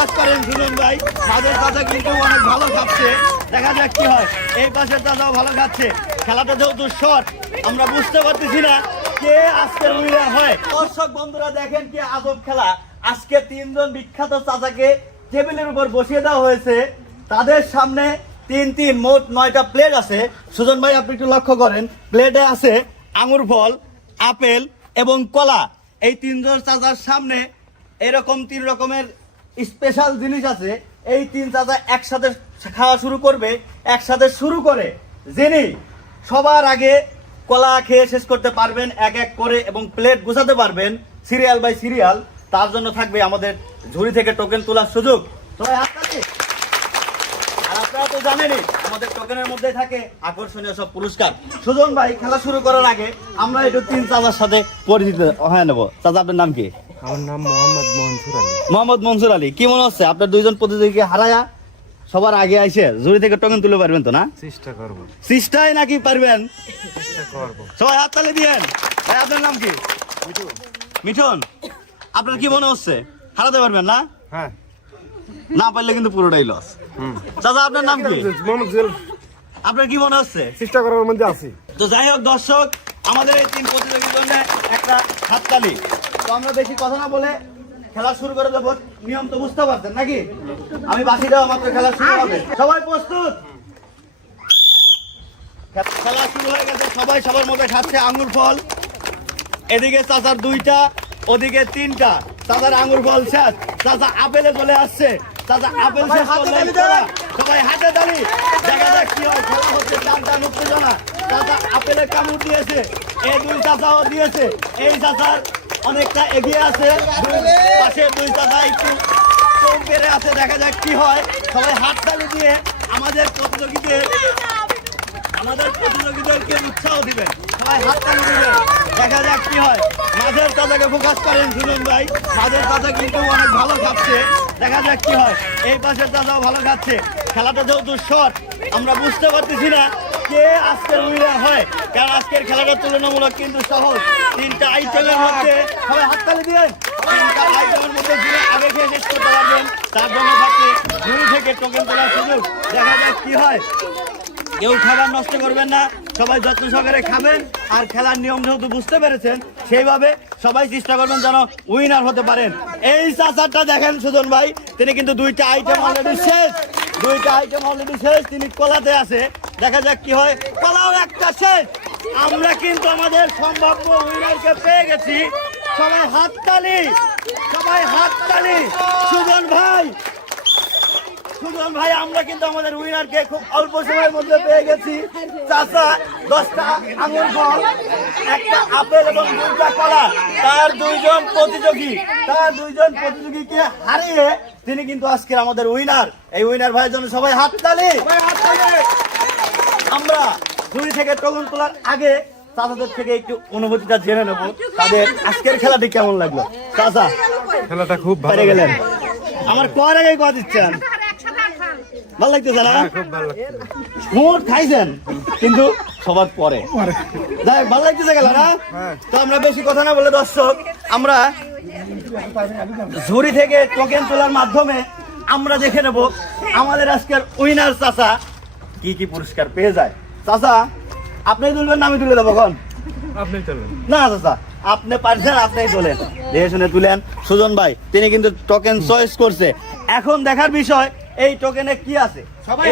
Focus করেন সুজন ভাই। মাঝের চাচা কিন্তু অনেক ভালো খাচ্ছে, দেখা যাক কি হয়। এই পাশের চাচাও ভালো খাচ্ছে। খেলাটা যেহেতু শর্ট, আমরা বুঝতে পারতেছি না কে আজকের উইনার হয়। দর্শক বন্ধুরা দেখেন কি আজব খেলা। আজকে তিনজন বিখ্যাত চাচাকে টেবিলের উপর বসিয়ে দেওয়া হয়েছে। তাদের সামনে তিন মোট 9টা প্লেট আছে। সুজন ভাই আপনি একটু লক্ষ্য করেন, প্লেটে আছে আঙুর ফল, আপেল এবং কলা। এই তিনজন চাচার সামনে এরকম 3 রকমের স্পেশাল জিনিস আছে। এই 3 চাচা একসাথে খাওয়া শুরু করবে। একসাথে শুরু করে যিনি সবার আগে কলা খেয়ে শেষ করতে পারবেন এক এক করে এবং প্লেট গুছাতে পারবেন সিরিয়াল বাই সিরিয়াল, তার জন্য থাকবে আমাদের ঝুড়ি থেকে টোকেন তোলার সুযোগ। সবাই হাত তালি। আর আপনারা তো জানেনই আমাদের টোকেনের মধ্যে থাকে আকর্ষণীয় সব পুরস্কার। সুজন ভাই খেলা শুরু করার আগে আমরা একটু 3 চাচার সাথে পরিচিত হয়ে নেব। চাচা আপনার নাম কি? আমার নাম মোহাম্মদ মনসুর আলী। মোহাম্মদ মনসুর আলী। কি মনে হচ্ছে আপনার দুইজন প্রতিযোগীকে হারায়া সবার আগে আইসে ঝুড়ি থেকে টোকেন তুলে পারবেন তো? না চেষ্টা করব। চেষ্টাই নাকি পারবেন? চেষ্টা করব। সবাই হাত তালি দিয়েন। ভাই আপনার নাম কি? মিঠুন। আপনার কি মনে হচ্ছে হারাতে পারবেন না? হ্যাঁ। না পারলে কিন্তু পুরোটাই লস। চাচা আপনার নাম কি? আপনার কি মনে হচ্ছে? চেষ্টা করার মধ্যে আছি। তো যাই হোক দর্শক, আমাদের এই 3 প্রতিযোগীর জন্য একটা হাততালি। তো আমরা বেশি কথা না বলে খেলা শুরু করে দেবো। নিয়ম তো বুঝতে পারছেন নাকি? আমি বাসি দেওয়া মাত্র খেলা শুরু হবে। সবাই প্রস্তুত? খেলা শুরু হয়ে গেছে। সবাই সবার মধ্যে খাচ্ছে আঙ্গুর ফল। এদিকে চাচার 2টা, ওদিকে 3টা। চাচার আঙ্গুর ফল শেষ, চাচা আপেলে চলে আসছে। চাচা আপেল শেষ করলেন। সবাই হাতে তালি। দেখা যাক কি হয়। খেলা হচ্ছে টান উত্তেজনা। চাচা আপেলে কামড় দিয়েছে, এই 2 চাচাও দিয়েছে। এই চাচার অনেকটা এগিয়ে আছে, পাশে 2 চাচা একটু কম পেরে আছে। দেখা যাক কি হয়। সবাই হাত তালি দিয়ে আমাদের প্রতিযোগীদেরকে উৎসাহ দিবেন। সবাই হাত তালি দিবেন, দেখা যাক কি হয়। মাঝের চাচাকে ফোকাস করেন সুজন ভাই। মাঝের চাচা কিন্তু অনেক ভালো খাচ্ছে, দেখা যাক কি হয়। এই পাশের চাচাও ভালো খাচ্ছে। খেলাটা যেহেতু শর্ট, আমরা বুঝতে পারতেছি না কে আজকের উইনার হয়, কারণ আজকের খেলাটা তুলনামূলক কিন্তু সহজ। 3টা আইটেমের মধ্যে সবাই হাততালি দিয়েন। 3টা আইটেমের মধ্যে যিনি আগে খেয়ে শেষ করতে পারবেন তার জন্য থাকবে ঝুড়ি থেকে টোকেন তোলার সুযোগ। দেখা যাক কি হয়। কেউ খাবার নষ্ট করবেন না, সবাই যত্ন সহকারে খাবেন। আর খেলার নিয়ম যেহেতু বুঝতে পেরেছেন, সেইভাবে সবাই চেষ্টা করবেন যেন উইনার হতে পারেন। এই চাচারটা দেখেন সুজন ভাই, তিনি কিন্তু 2টা আইটেম অলরেডি শেষ। 2টা আইটেম অলরেডি শেষ, তিনি কলাতে আছে। দেখা যাক কি হয়। কলাও একটা শেষ। আমরা কিন্তু আমাদের সম্ভাব্য উইনারকে পেয়ে গেছি। সবাই হাততালি, সবাই হাততালি। সুজন ভাই, আমরা কিন্তু আমাদের উইনারকে খুব অল্প সময়ের মধ্যে পেয়ে গেছি। চাচা 10টা আঙুর ফল, 1টা আপেল এবং 2টা কলা। তার 2জন প্রতিযোগীকে হারিয়ে তিনি কিন্তু আজকের আমাদের উইনার। এই উইনার ভাইয়ের জন্য সবাই হাততালি। আমরা ঝুড়ি থেকে টোকেন তোলার আগে চাচাদের থেকে একটু অনুভূতিটা জেনে নেব, তাদের আজকের খেলাটি কেমন লাগলো। চাচা খেলাটা খুব ভালো গেলেন। আমার কর আগে কথা দিচ্ছেন, ভালো লাগতেছে না? খুব ভালো লাগছে। মোট খাইছেন কিন্তু সবার পরে। যাই ভালো লাগতেছে গেল না? তো আমরা বেশি কথা না বলে দর্শক, আমরা ঝুড়ি থেকে টোকেন তোলার মাধ্যমে আমরা দেখে নেব আমাদের আজকের উইনার চাচা কি কি পুরস্কার পেয়ে যায়। চাচা আপনি তুলবেন না আমি তুলে দেবো? কোন আপনি চলেন। না চাচা, আপনি পারছেন, আপনি তোলেন। দেখে শুনে তুলেন। সুজন ভাই তিনি কিন্তু টোকেন চয়েস করছে। এখন দেখার বিষয় এই টোকেনে কি আছে।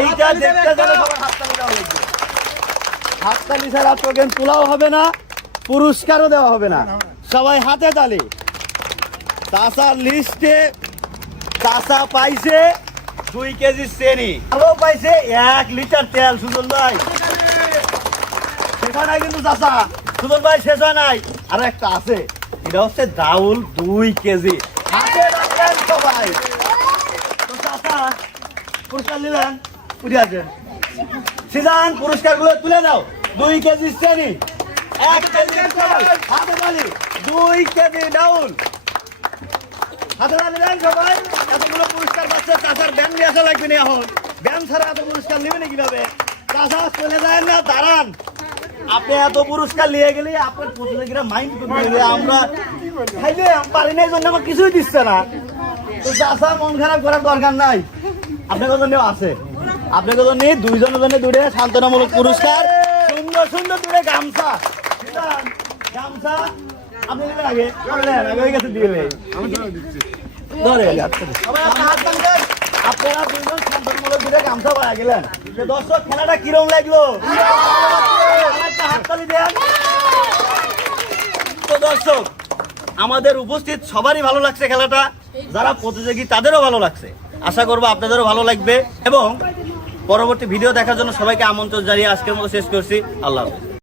এইটা দেখতে গেলে সবার হাততালি দেওয়া লাগবে। হাততালি ছাড়া টোকেন তোলাও হবে না, পুরস্কারও দেওয়া হবে না। সবাই হাতে তালি। চাচার লিস্টে চাচা পাইছে 2 কেজি চিনি, আলো পাইছে 1 লিটার তেল। সুজন ভাই শেষ হয় নাই কিন্তু চাচা, সুজন ভাই শেষ হয় নাই, আর একটা আছে, এটা হচ্ছে ডাউল 2 কেজি। হাতে রাখবেন সবাই। তো চাচা পুরস্কার নিলেন, উঠে আসেন। সিজান পুরস্কারগুলো তুলে দাও। 2 কেজি চিনি, 1 কেজি তেল, হাতে তালি। 2 কেজি ডাউল, হাতে তালি সবাই। এতগুলো পুরস্কার পাচ্ছে। চাচার ব্যান নিয়ে আসা লাগবে না। এখন ব্যান ছাড়া এত পুরস্কার নেবেন কিভাবে? চাচা চলে যায় না, দাঁড়ান। আপনি এত পুরস্কার নিয়ে গেলে আপনার প্রতিযোগীরা মাইন্ড করবে, আমরা খাইলে পারি না, এই জন্য আমার কিছুই দিচ্ছে না। তো চাচা মন খারাপ করার দরকার নাই, আপনার কথা নিয়ে আছে, আপনার কথা নিয়ে দুইজনের জন্য দুটো সান্ত্বনামূলক পুরস্কার, সুন্দর সুন্দর দুটো গামছা, গামছা আপনি নেবেন আগে ওই কাছে দিয়ে নেই ধরে আপনারা দুইজন সান্ত্বনামূলক দুটো গামছা পাওয়া গেলেন। দর্শক খেলাটা কিরম লাগলো? একটা হাততালি দেন। তো দর্শক আমাদের উপস্থিত সবারই ভালো লাগছে খেলাটা, যারা প্রতিযোগী তাদেরও ভালো লাগছে, আশা করবো আপনাদেরও ভালো লাগবে এবং পরবর্তী ভিডিও দেখার জন্য সবাইকে আমন্ত্রণ জানিয়ে আজকের মতো শেষ করছি। আল্লাহ হাফেজ।